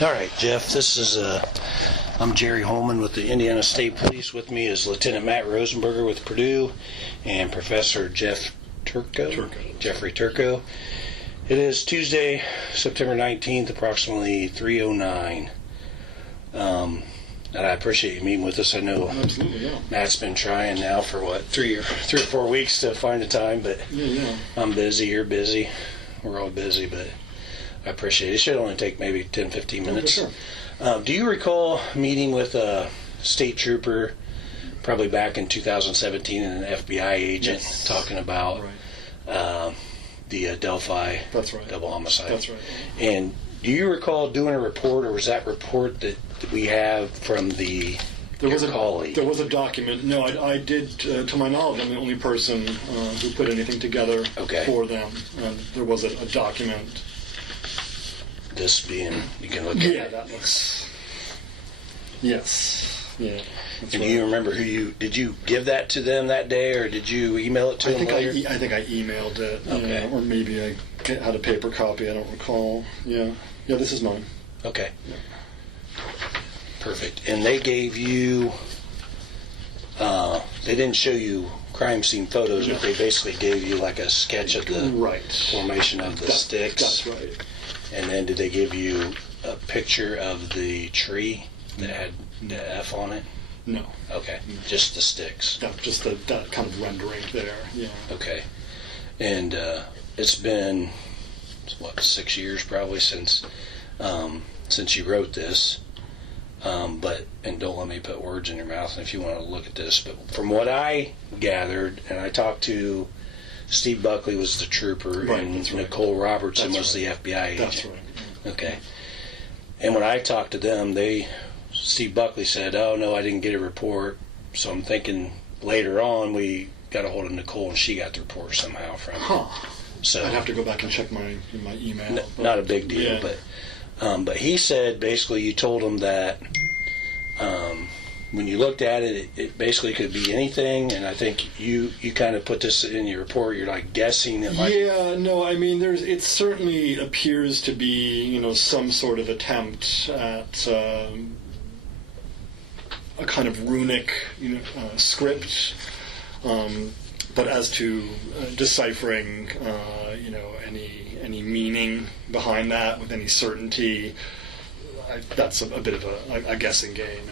All right, Jeff, I'm Jerry Holeman with the Indiana State Police. With me is Lieutenant Matt Rosenberger with Purdue and Professor Jeffrey Turco. It is Tuesday, September 19th, approximately 3:09. And I appreciate you meeting with us. I know Matt's been trying now for, three or 4 weeks to find the time, but I'm busy, you're busy, we're all busy, but I appreciate it. It should only take maybe 10-15 minutes. Oh, sure. Do you recall meeting with a state trooper probably back in 2017 and an FBI agent talking about the Delphi double homicide? That's right. And do you recall doing a report, or was that report that we have from your colleague? There was a document. No, I did, to my knowledge, I'm the only person who put anything together for them. There was a document. This being, you can look at it. Yeah, that looks... Yes. Yeah. And do you remember did you give that to them that day, or did you email it to them later? I think I emailed it. Okay. Or maybe I had a paper copy, I don't recall. Yeah. Yeah, this is mine. Okay. Yeah. Perfect. And they gave you, they didn't show you crime scene photos, but they basically gave you like a sketch of the formation of the sticks. That's right. And then did they give you a picture of the tree that had the F on it? No. Okay. Just the sticks. Just that kind of rendering there. Yeah. Okay. And it's been 6 years probably since you wrote this. And don't let me put words in your mouth if you want to look at this. But from what I gathered, and I talked to Steve Buckley was the trooper, and Nicole Robertson was the FBI agent. That's right. Okay. And when I talked to them, Steve Buckley said, "Oh no, I didn't get a report." So I'm thinking later on we got a hold of Nicole, and she got the report somehow from. So I'd have to go back and check my email. Not a big deal, but he said basically you told him that when you looked at it, it basically could be anything, and I think you kind of put this in your report. You're like guessing it might. Yeah, no, I mean it certainly appears to be some sort of attempt at a kind of runic script, but as to deciphering any meaning behind that with any certainty, that's a bit of a guessing game.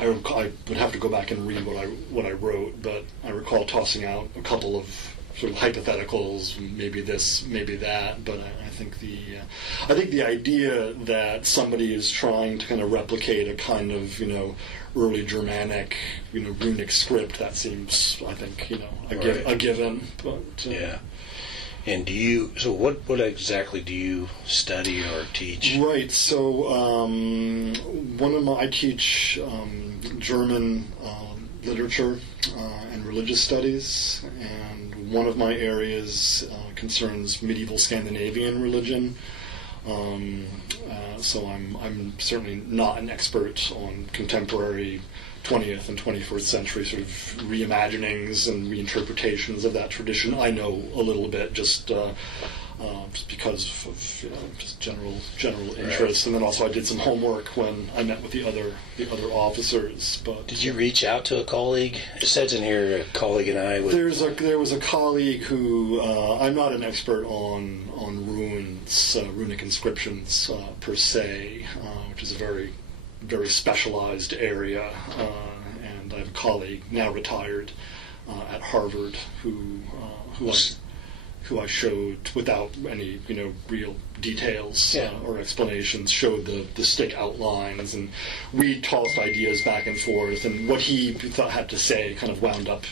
I would have to go back and read what I wrote, but I recall tossing out a couple of sort of hypotheticals, maybe this, maybe that. But I think the idea that somebody is trying to kind of replicate a kind of early Germanic runic script, that seems, I think, a given. But yeah. And what exactly do you study or teach? Right, so I teach German literature and religious studies, and one of my areas concerns medieval Scandinavian religion. So I'm certainly not an expert on contemporary 20th and 21st century sort of reimaginings and reinterpretations of that tradition. I know a little bit just because of just general interest, and then also I did some homework when I met with the other officers. But did you reach out to a colleague? It says in here a colleague and I would. There was a colleague who I'm not an expert on runes, runic inscriptions per se, which is a very specialized area, and I have a colleague now retired at Harvard who I showed, without any real details or explanations, showed the stick outlines, and we tossed ideas back and forth, and what he had to say kind of wound up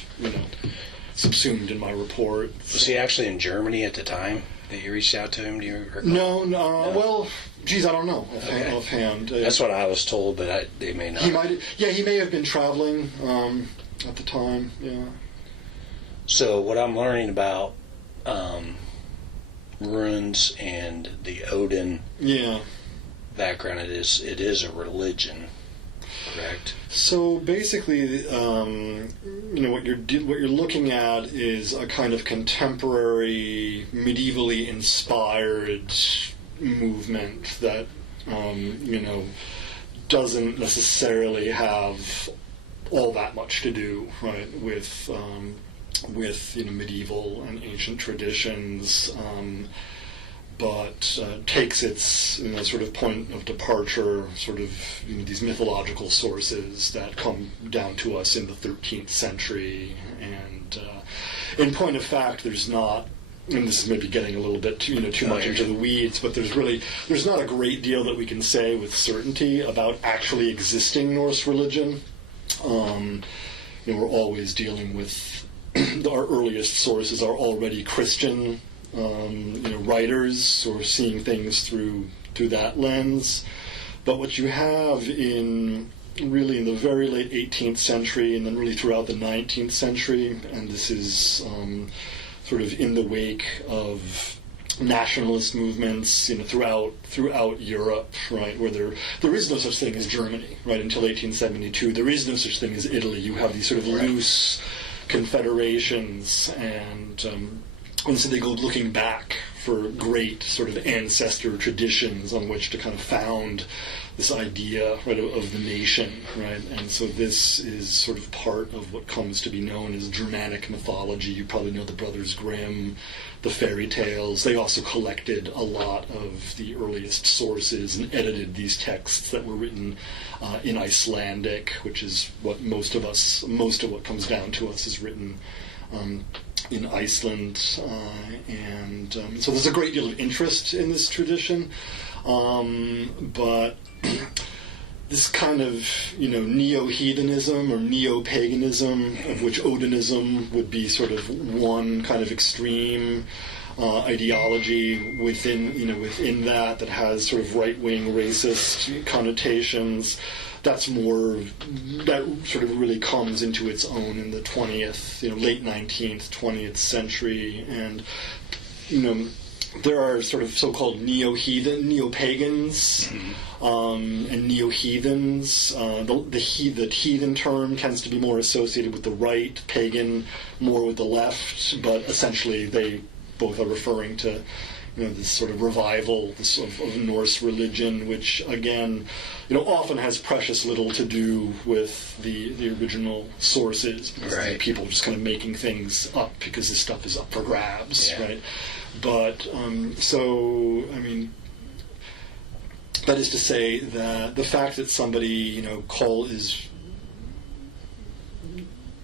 subsumed in my report. Was he actually in Germany at the time that you reached out to him? Do you recall? No. Well, geez, I don't know offhand. That's what I was told, but they may not. He may have been traveling at the time. Yeah. So what I'm learning about runes and the Odin background, it is a religion, correct? So basically, what you're looking at is a kind of contemporary, medievally inspired movement that doesn't necessarily have all that much to do, right, with medieval and ancient traditions, but takes its sort of point of departure, sort of these mythological sources that come down to us in the 13th century. And in point of fact, there's not, and this is maybe getting a little bit too much into the weeds, but there's not a great deal that we can say with certainty about actually existing Norse religion. We're always dealing with our earliest sources are already Christian, writers, or seeing things through that lens. But what you have in the very late 18th century, and then really throughout the 19th century, and this is sort of in the wake of nationalist movements, throughout Europe, right, where there is no such thing as Germany, right, until 1872. There is no such thing as Italy. You have these sort of loose confederations, and so they go looking back for great sort of ancestor traditions on which to kind of found this idea, right, of the nation, right? And so this is sort of part of what comes to be known as Germanic mythology. You probably know the Brothers Grimm, the fairy tales. They also collected a lot of the earliest sources and edited these texts that were written in Icelandic, which is what most of what comes down to us is written in Iceland, and so there's a great deal of interest in this tradition, but this kind of neo-heathenism or neo-paganism, of which Odinism would be sort of one kind of extreme ideology within that has sort of right-wing racist connotations. That sort of really comes into its own in the 20th, late 19th, 20th century, and there are sort of so-called neo-pagans, and neo-heathens. The heathen term tends to be more associated with the right, pagan more with the left, but essentially they both are referring to this sort of revival of Norse religion, which again, often has precious little to do with the original sources. Right. People just kind of making things up because this stuff is up for grabs, right? But that is to say that the fact that somebody is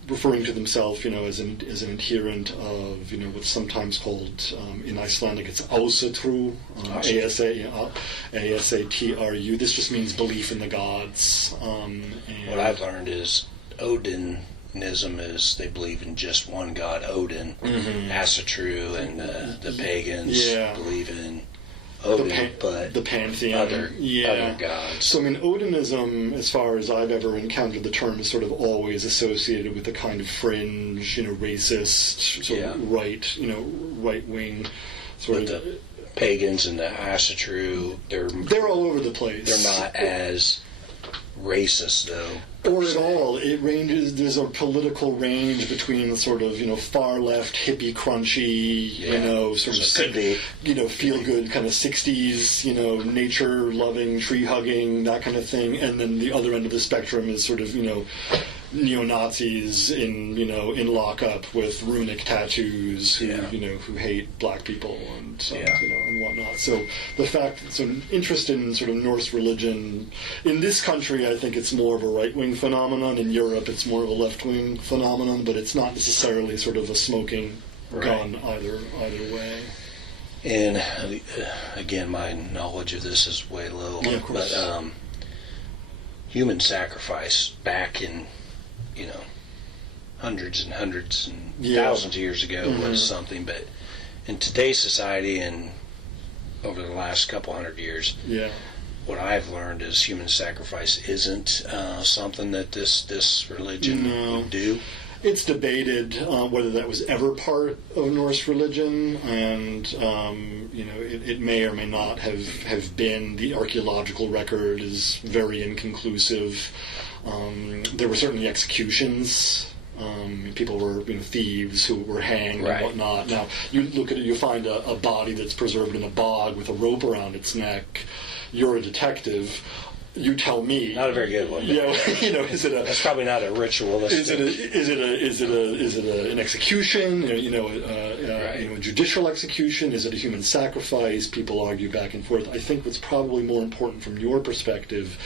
referring to themselves, as an adherent of, what's sometimes called in Icelandic, it's Asatru, Asatru. This just means belief in the gods. And what I've learned is Odinism is they believe in just one god, Odin. Asatru and the pagans believe in Odin, but the pantheon, other gods. So Odinism, as far as I've ever encountered the term, is sort of always associated with a kind of fringe, racist, sort of right wing, sort of. The pagans and the Asatru, they're all over the place. They're not as racist, though. Or at all. It ranges. There's a political range between sort of far left hippie crunchy sort of feel good kind of 60s nature loving, tree hugging, that kind of thing, and then the other end of the spectrum is sort of neo-Nazis in lockup with runic tattoos who hate black people and and whatnot. So the fact that some interest in sort of Norse religion in this country, I think it's more of a right-wing phenomenon. In Europe, it's more of a left-wing phenomenon, but it's not necessarily sort of a smoking gun either way. And again, my knowledge of this is way low. Yeah, of course. But human sacrifice back in hundreds and hundreds and thousands of years ago was something, but in today's society and over the last couple hundred years, what I've learned is human sacrifice isn't something that this religion would do. It's debated whether that was ever part of Norse religion, and it may or may not have been. The archaeological record is very inconclusive. There were certainly executions. People were thieves who were hanged and whatnot. Now you look at it, you find a body that's preserved in a bog with a rope around its neck. you're a detective. You tell me. Not a very good one. Is it a? That's probably not a ritualistic. Is it an execution? A judicial execution? Is it a human sacrifice? People argue back and forth. I think what's probably more important from your perspective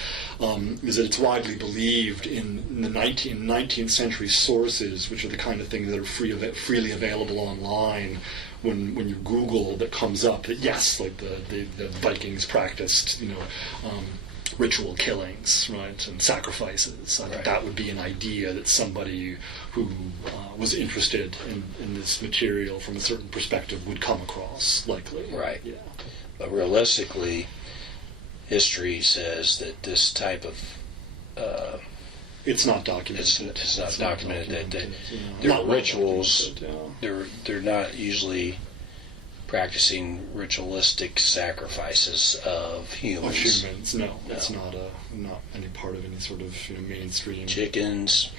is that it's widely believed in the 19th century sources, which are the kind of things that are freely available online. When you Google, that comes up that yes, like the Vikings practiced, ritual killings, right, and sacrifices. I think that would be an idea that somebody who was interested in this material from a certain perspective would come across, likely. Right. Yeah. But realistically, history says that this type of it's not documented. It's not documented. That Not well rituals. documented, They're not usually practicing ritualistic sacrifices of humans. No, it's not any part of any sort of mainstream. Chickens,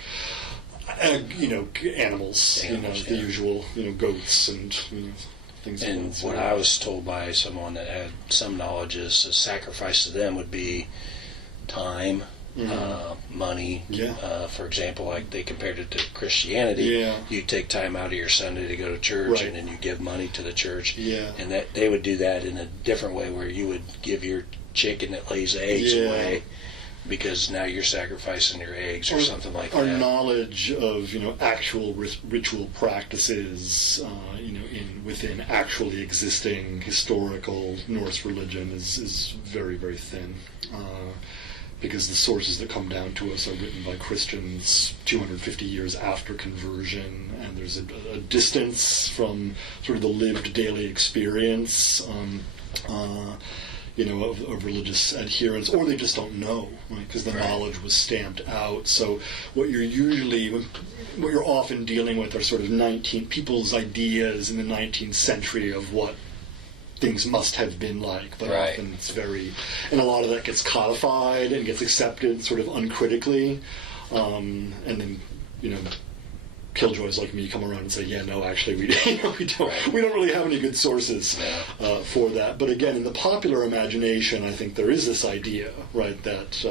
animals, the usual, goats and things. And what I was told by someone that had some knowledge is a sacrifice to them would be time, money. Yeah. For example, like they compared it to Christianity. Yeah. You take time out of your Sunday to go to church, Right. and then you give money to the church. Yeah. And that they would do that in a different way, where you would give your chicken that lays eggs away, because now you're sacrificing your eggs or something like Our that. knowledge of actual ritual practices, within actually existing historical Norse religion is very, very thin. Because the sources that come down to us are written by Christians 250 years after conversion, and there's a distance from sort of the lived daily experience, of religious adherence, or they just don't know, right? Because the knowledge was stamped out. So what you're often dealing with are sort of people's ideas in the 19th century of what things must have been like, but often it's and a lot of that gets codified and gets accepted sort of uncritically, and then killjoys like me come around and say, yeah, no, actually we don't really have any good sources for that. But again, in the popular imagination, I think there is this idea, right, that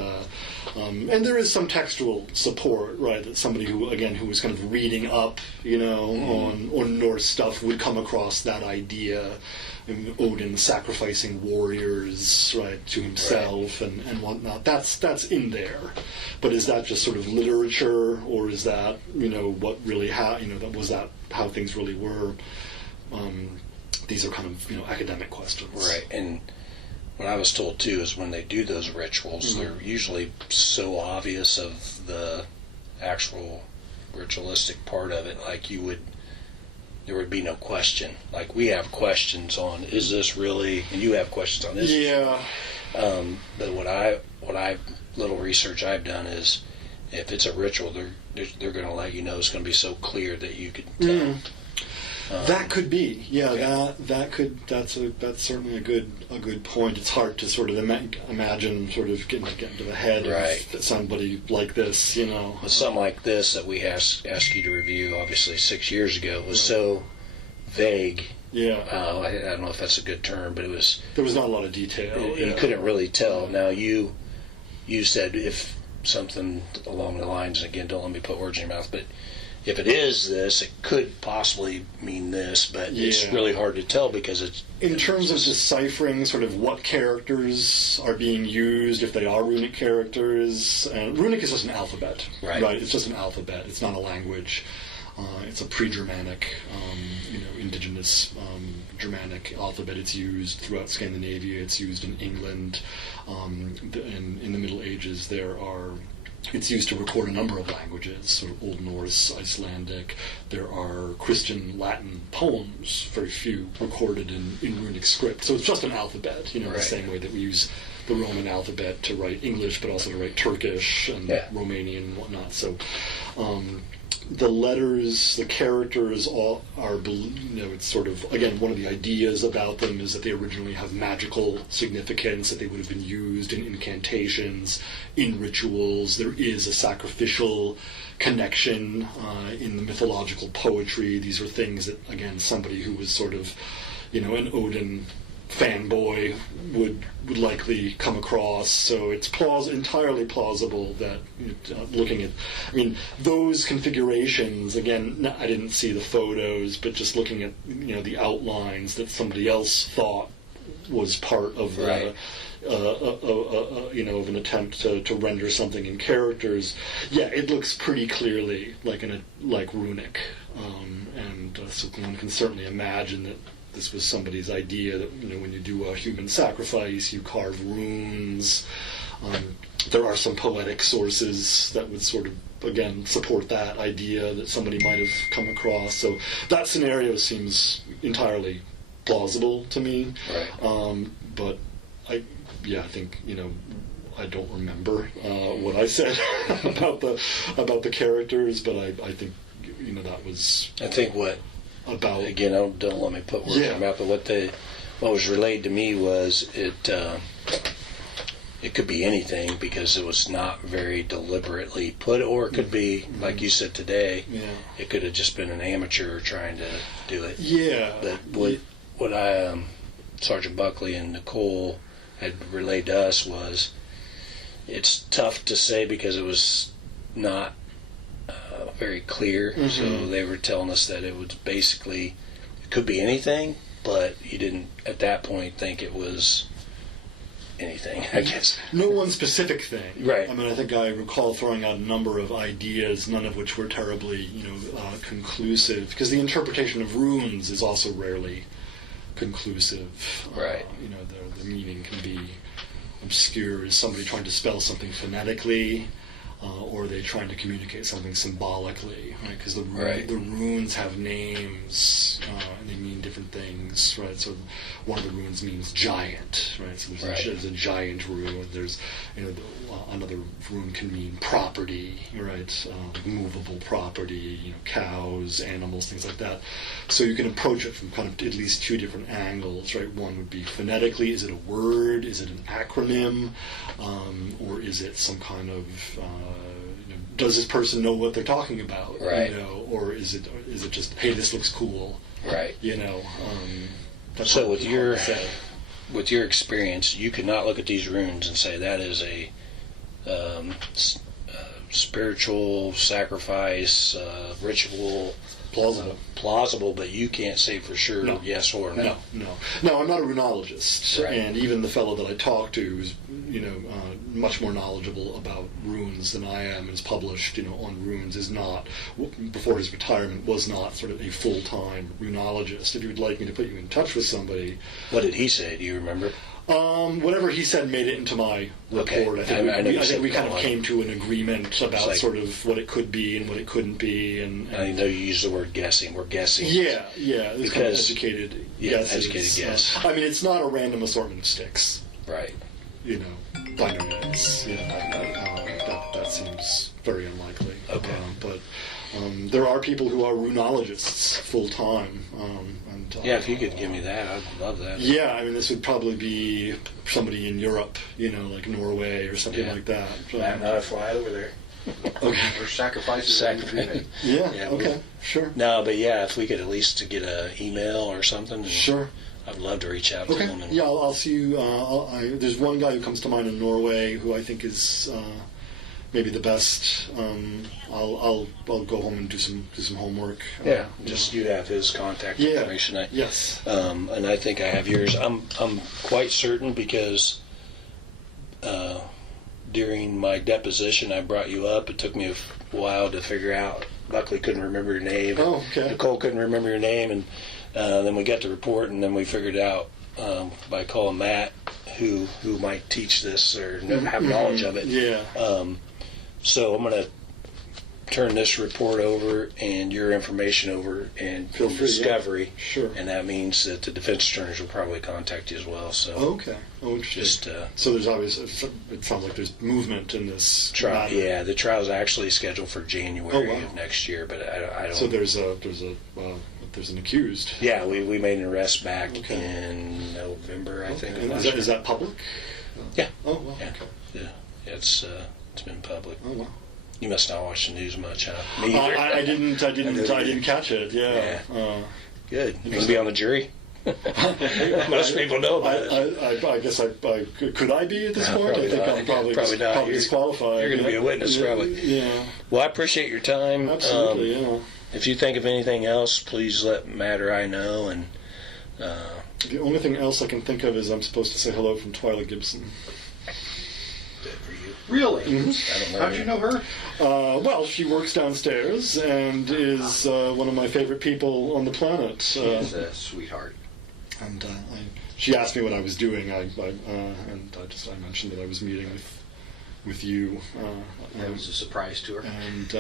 and there is some textual support, right, that somebody who was kind of reading up, on Norse stuff would come across that idea. And Odin sacrificing warriors, right, to himself and whatnot. That's in there, but is that just sort of literature, or is that what really that how things really were? These are kind of academic questions, Right. And what I was told too is when they do those rituals, they're usually so obvious of the actual ritualistic part of it, like there would be no question. Like we have questions on, is this really, and you have questions on this. Yeah. But what little research I've done is, if it's a ritual, they're going to let you know it's going to be so clear that you could tell. That could be, that's certainly a good point. It's hard to sort of imagine sort of getting into the head of somebody like this, But something like this that we asked you to review, obviously 6 years ago, was so vague. Yeah. I don't know if that's a good term, but there was not a lot of detail. You couldn't really tell. Now you said if something along the lines, and again, don't let me put words in your mouth, but if it is this, it could possibly mean this, but it's really hard to tell because it's... In terms of deciphering sort of what characters are being used, if they are runic characters, runic is just an alphabet, right? It's just an alphabet. It's not a language. It's a pre-Germanic, indigenous Germanic alphabet. It's used throughout Scandinavia. It's used in England. In the Middle Ages, it's used to record a number of languages, so Old Norse, Icelandic. There are Christian Latin poems, very few, recorded in runic script. So it's just an alphabet, the same way that we use the Roman alphabet to write English, but also to write Turkish and Romanian and whatnot. So the letters, the characters all are, it's sort of, again, one of the ideas about them is that they originally have magical significance, that they would have been used in incantations, in rituals. There is a sacrificial connection in the mythological poetry. These are things that, again, somebody who was sort of, an Odin fanboy would likely come across. So it's entirely plausible that looking at, I mean, those configurations, again, I didn't see the photos, but just looking at the outlines that somebody else thought was part of Right. of an attempt to render something in characters. Yeah, it looks pretty clearly like runic, and so one can certainly imagine that this was somebody's idea that when you do a human sacrifice, you carve runes. There are some poetic sources that would sort of again support that idea that somebody might have come across. So that scenario seems entirely plausible to me. Right. But I think I don't remember what I said about the characters, but I think that was. I think what about again, don't let me put words in your mouth, but what was relayed to me was it could be anything because it was not very deliberately put, or it could be like you said today. Yeah. It could have just been an amateur trying to do it. Yeah. But what I Sergeant Buckley and Nicole had relayed to us was it's tough to say because it was not very clear. Mm-hmm. So they were telling us that it was basically, it could be anything, but you didn't at that point think it was anything, I guess. No one specific thing. Right. I mean, I think I recall throwing out a number of ideas, none of which were terribly, conclusive, because the interpretation of runes is also rarely conclusive. Right. The meaning can be obscure. Is somebody trying to spell something phonetically, or are they trying to communicate something symbolically? Right? Because the runes have names, and they mean different things. Right. So one of the runes means giant. Right. So there's a giant rune. There's another rune can mean property. Right. Movable property. Cows, animals, things like that. So you can approach it from kind of at least two different angles. Right. One would be phonetically. Is it a word? Is it an acronym? Or is it some kind of does this person know what they're talking about? Right. Or is it just, hey, this looks cool? Right. That's so with your experience, you could not look at these runes and say that is a spiritual sacrifice, ritual. Plausible, but you can't say for sure yes or no. No, I'm not a runologist, right. And even the fellow that I talked to is, much more knowledgeable about runes than I am, and is published, on runes, is not, before his retirement, was not sort of a full-time runologist. If you would like me to put you in touch with somebody. What did he say? Do you remember? Whatever he said made it into my report. Okay. I think we kind of came to an agreement about sort of what it could be and what it couldn't be. And I know you used the word guessing. We're guessing. Yeah. It's kind of educated guesses. Educated guess. I mean, it's not a random assortment of sticks. Right. Binary eggs. That seems very unlikely. Okay. But there are people who are runologists full time. If you could give me that, I'd love that. Yeah, I mean, this would probably be somebody in Europe, like Norway or something like that. Matt and I fly over there. Okay. Or sacrifices. Yeah. Okay. Sure. No, but if we could at least get an email or something. Sure. I'd love to reach out to them. Yeah, I'll see you. There's one guy who comes to mind in Norway who I think is maybe the best. I'll go home and do some homework. You have his contact information. Yes. And I think I have yours. I'm quite certain because during my deposition I brought you up. It took me a while to figure out. Buckley couldn't remember your name. Oh, okay. Nicole couldn't remember your name, and then we got the report, and then we figured out by calling Matt who might teach this or have knowledge of it. Yeah. So I'm going to turn this report over and your information over and Feel free, discovery. Yeah. Sure. And that means that the defense attorneys will probably contact you as well. So okay. Oh, interesting. So there's it sounds like there's movement in this trial. matter. Yeah, the trial's actually scheduled for January of next year, but I don't. So there's an accused. Yeah, we made an arrest back in November, I think. And is that public? Yeah. Oh, wow. Yeah. Okay. Yeah. It's been public. Oh, wow. You must not watch the news much, huh? Me I didn't catch it. Yeah. Good. You gonna be on the jury? Most people know about it. I guess could I be at this point? I think I'm probably not. Disqualified. You're going to be a witness, probably. Yeah. Well, I appreciate your time. Absolutely, yeah. If you think of anything else, please let Matt or I know. And the only thing else I can think of is I'm supposed to say hello from Twyla Gibson. good for you. Really? Mm-hmm. I don't know. How'd you know her? Well, she works downstairs and is one of my favorite people on the planet. She's a sweetheart. And she asked me what I was doing, and I mentioned that I was meeting with you. That was a surprise to her. And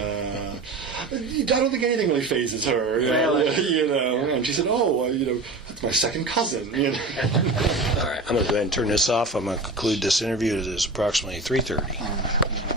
I don't think anything really phases her. Really? And she said, "Oh, that's my second cousin." All right, I'm going to go ahead and turn this off. I'm going to conclude this interview. It is approximately 3:30.